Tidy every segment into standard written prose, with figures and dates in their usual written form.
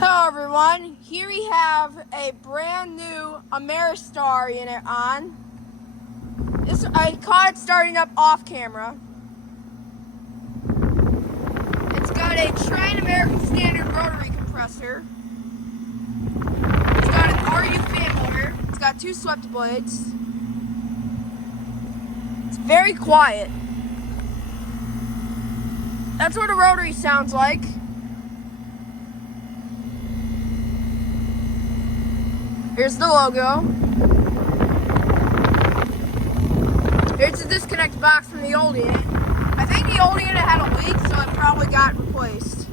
Hello everyone, here we have a brand new Ameristar unit on. I caught it starting up off camera. It's got a Trane American Standard rotary compressor. It's got an RU fan motor. It's got 2 swept blades. It's very quiet. That's what a rotary sounds like. Here's the logo. Here's the disconnect box from the old unit. I think the old unit had a leak, so it probably got replaced.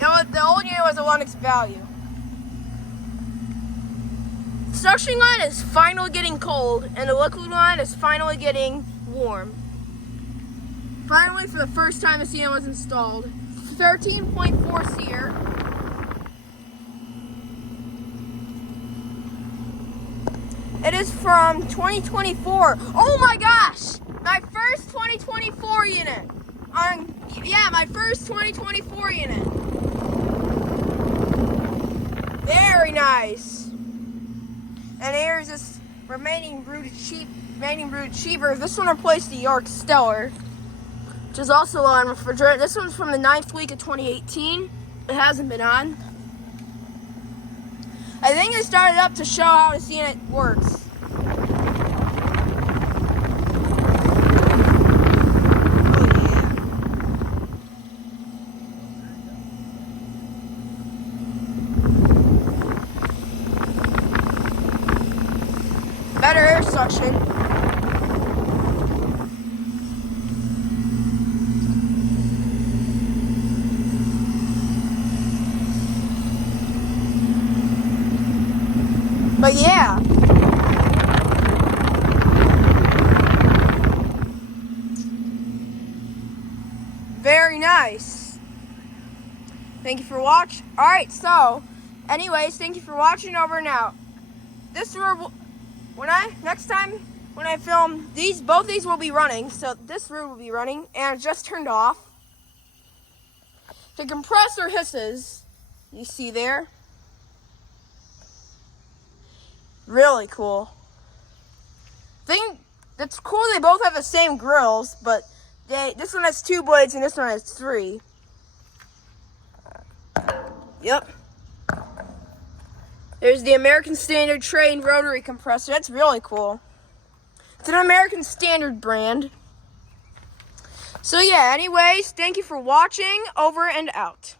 The old unit was a Lennox value. The suction line is finally getting cold, and the liquid line is finally getting warm. Finally, for the first time, this unit was installed. 13.4 SEER. It is from 2024. Oh my gosh! My first 2024 unit. My first 2024 unit. Very nice. And here's this remaining Ruud Achiever. This one replaced the York Stellar, which is also on refrigerator. This one's from the 9th week of 2018. It hasn't been on. I think I started up to show how this unit works. Oh yeah. Better air suction. But yeah. Very nice. Thank you for watching. Alright, so anyways, thank you for watching. Over and out. This road, next time when I film these, both these will be running. So this road will be running, and it just turned off. The compressor hisses. You see there? Really cool. That's cool. They both have the same grills, but this one has 2 blades and this one has 3. Yep. There's the American Standard Trane rotary compressor. That's really cool. It's an American Standard brand. So yeah, anyways, thank you for watching. Over and out.